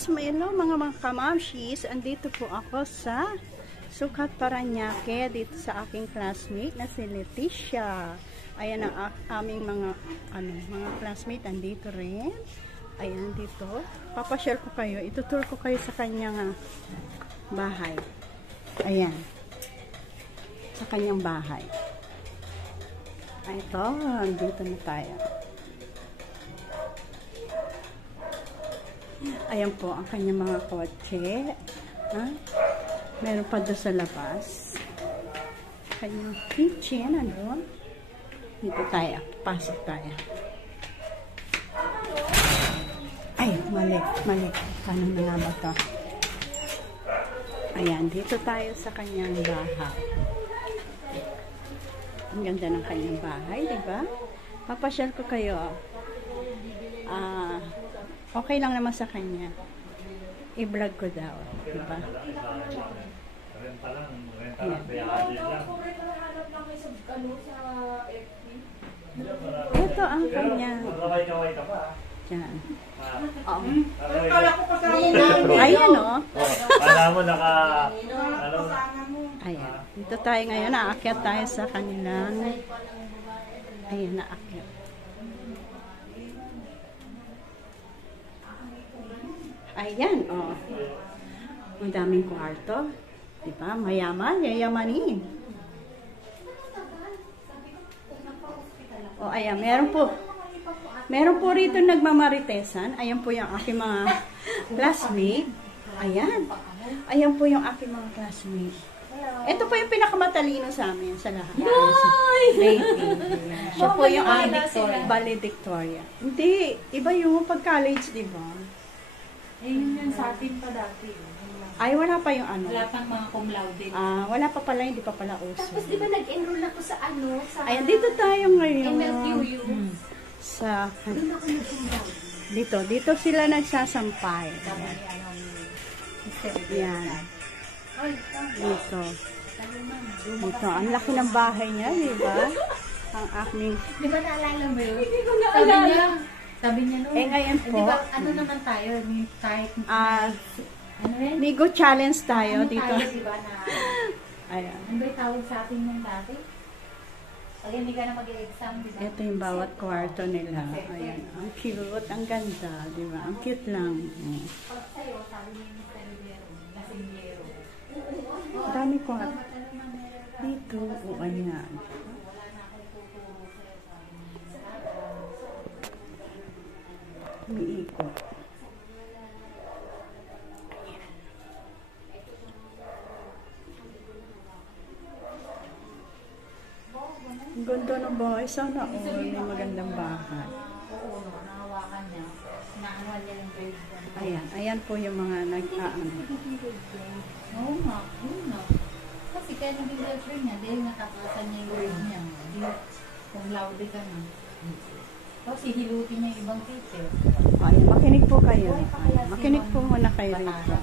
guys, hello mga kamamshis. Andito po ako sa Sukat Paranaque dito sa aking classmate na si Leticia. Ayan ang aming mga classmate andito rin. Ayan dito. Papasyal ko kayo. Itutur ko kayo sa kanyang bahay. Ayan. Sa kanyang bahay. Ito, andito na tayo. Ayan po ang kanyang mga kotse. Meron pa doon sa labas. Kanyang kitchen, ano? Dito tayo. Pasok tayo. Ay, mali. Paano na nga ba ito? Ayan, dito tayo sa kanyang bahay. Ang ganda ng kanyang bahay, diba? Papasyal ko kayo. Okay lang naman sa kanya. I-vlog ko daw. Diba? Ito ang kanya. Yan. Ayan o. Ayan. Dito tayo ngayon. Naakyat tayo sa kanilang. Ayan, naakyat. Ayan, oh. Ang daming kwarto. Diba? Mayaman, yayamanin. Oh, ayan, meron po rito nagmamaritesan. Ayan po yung aking mga classmate. Ayan. Ayan po yung aking mga classmate. Ito po yung pinakamatalino sa amin sa lahat. Baby. Siya po yung valedictorian. Hindi, iba yung pag-college, diba? Yun yung sa atin pa dati. Ay, wala pa yung ano. Wala pang mga cum laude. Wala pa pala, hindi pa pala uso. Tapos di ba nag-enroll ako sa ano? Sa ayan, dito tayo ngayon. MLQU. Sa, doon ako nag-enroll. Dito sila nagsasampay. Yan. Dito. Dito. Ang laki ng bahay niya, di ba? Ang aking... Di ba naalala mo yun? Hindi ko naalala. Sabi niya noon. Ngayon po. Di ba, ano naman tayo? Kahit... ano rin? Migo challenge tayo ano dito. Tayo, diba, na... Ayan. Ano ba yung tawag sa atin nung dati? Pag hindi ka na mag-exam, diba? Ito yung bawat kwarto nila. Ayan. Ang cute. Ang ganda. Diba? Ang cute lang. Pag sa'yo, sabi niya yung Saludero, Lasinggero. Dami kwarto. Dito. O, ayan. Umiikot. Ang ganda ng bahay. Sana may magandang bahay. Oo, nakahawakan niya. Naanuhan niya yung grade. Ayan. Ayan po yung mga nag-aano. Oo nga. Yun na. Kasi kaya naging girlfriend niya dahil natapasan niya yung grade niya. Kung laude ka na. Tapos hihilutin niya yung ibang teacher. Ayan. Makinig po kayo. Ayan. Makinig po muna kayo rito.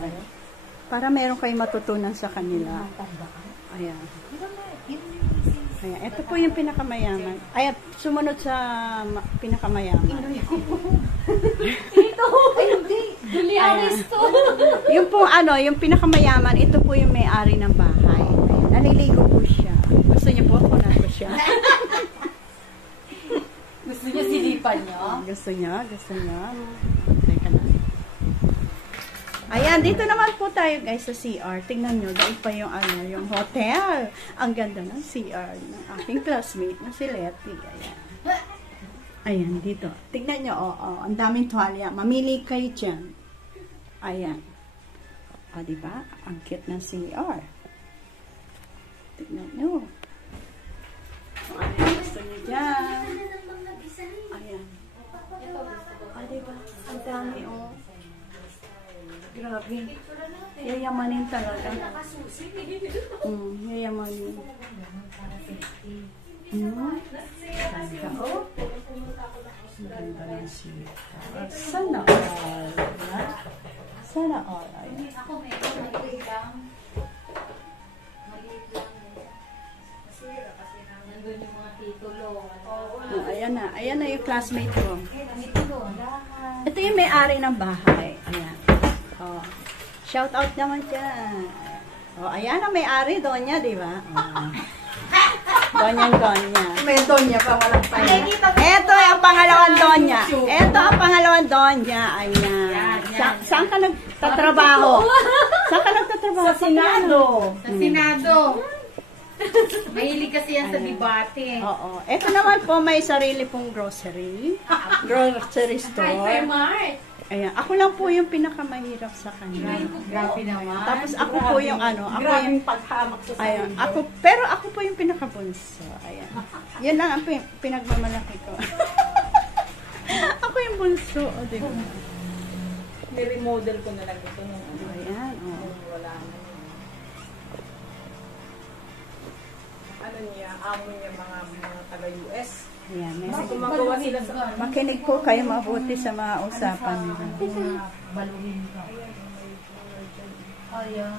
Para meron kayong matutunan sa kanila. Ayan. Ayan, ito po yung pinakamayaman. Ay, sumunod sa pinakamayaman. Ito! Ay, hindi! Julianis to! Yung po, yung pinakamayaman, ito po yung may-ari ng bahay. Ayan, naliligo po siya. Gusto niyo po, kunan ko siya. Gusto niya silipan niyo? Gusto niya. Teka na. Ayan, dito naman po tayo guys sa CR. Tingnan nyo, dahil pa yung yung hotel. Ang ganda ng CR ng aking classmate na si Letty. Ayan. Ayan, dito. Tingnan nyo, ang daming tuwalya. Mamili kayo dyan. Ayan. O, diba? Ang cute ng CR. Tingnan nyo. Ano yung gusto nyo dyan? Ayan. O, diba? Ang dami, Grabe. Yayamanin talaga. Yayamanin. Ganda, oh. Ganda lang siya. Sana all. Sana all. Ayan. Ako may maliit lang. Kasi nandun yung mga titulo. Ayan na. Ayan na yung classmate ko. Ito yung may-ari ng bahay. Ayan. Oh. Shout out naman dyan. Oh, ayan ang may-ari, Donya, di ba? Oh. Donya. May Donya pa, walang pala. Ito ang pangalawang Donya. Ito ang pangalawang Donya. Ayan. Saan ka nagtatrabaho? Saan ka nagtatrabaho? Sa Senado. Sa Senado. Mahilig kasi yan sa debate. Oo. Ito naman po, may sarili pong grocery. Grocery store. Ayan. Ako lang po yung pinakamahirap sa kanya. Grabe naman. Tapos ako po yung ako yung paghamak sa ayan, pero ako po yung pinakabunso. Ayan. Yan lang ang pinagmamalaki ko. Ako yung bunso, o di ba? Ni-remodel ko na lang ito nung Ayan, oh. wala na. Ano niya, amo niya mga taga-US. Ayan. Kasi gumagawa sila sa Makinig po kayo mabuti sa mga usapan nila. baluhin ka. Ayan.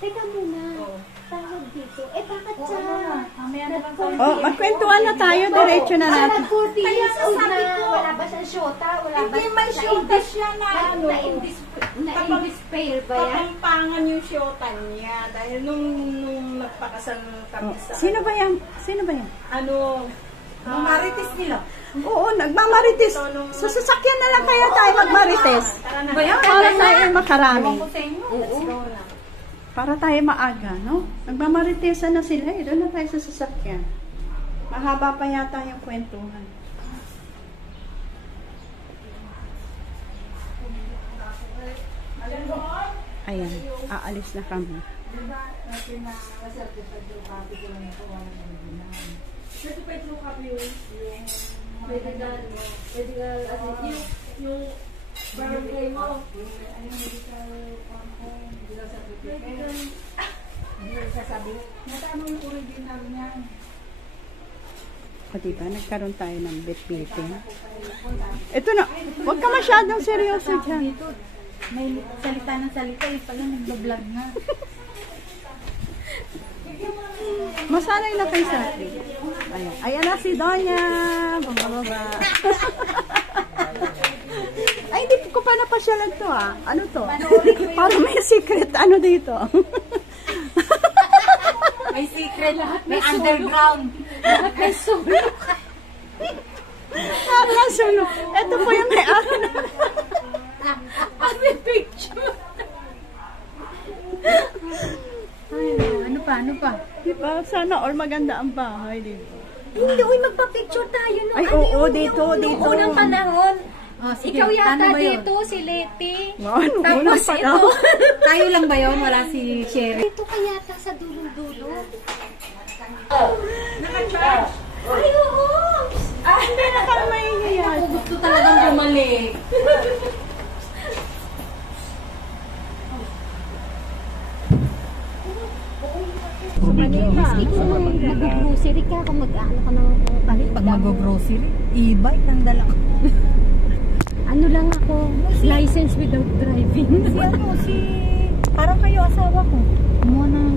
Teka muna. Tawag dito. Bakit siya? Oh, magkwentuhan na tayo, diretso na natin. Nag-40 years old na. Wala ba siyang shota? Wala ba? Hindi may shota siya na ano. Na-indispair ba yan? Kapampangan yung shota niya. Dahil nung nagpakasal kami sa... Sino ba yan? Ano... Marites nila. Oo, nagmamarites. Sa sasakyan na lang kaya tayo magmarites. Para tayo makarami. Para tayo maaga, no? Nagmamaritesan na sila, doon na tayo sa sasakyan. Mahaba pa yata yung kwentuhan. Ayan, aalis na kami. Yung barangay mo. O diba, nagkaroon tayo ng bit-biting. Ito na, huwag ka masyadong seryoso dyan. May salita ng salita, yung pala nag-vlog na. Masanay na kayo sa akin. Ayan. Ayan na si Donya. Bumababa. Ay, hindi ko pa napasyalan to ah. Ano to? Parang may secret. Ano dito? May secret, may underground. Lahat may sulok. Nakasulok. Ito po yung may-ari na. May picture. Ano pa? Diba? Sana all maganda ang bahay dito. Hindi, uy, magpa-picture tayo no. Ay, oo, dito. Unang panahon. Oh, sige. Ikaw yata Paano ba yun? dito, si Leti. Ano? Tapos Unang panahon. Tayo lang ba yun? Wala si Sherry. Dito ka yata sa dulong-dulo. Naka-charge. Ay, oo. Hindi na kami mahihiya. Gusto talagang bumalik. Ikaw, mag-grocery ka kung mag-ano ka ng palit. Pag mag-grocery, e-bike ang dala ko. Ano lang ako, license without driving. Si parang kayo asawa ko. Kumuha ng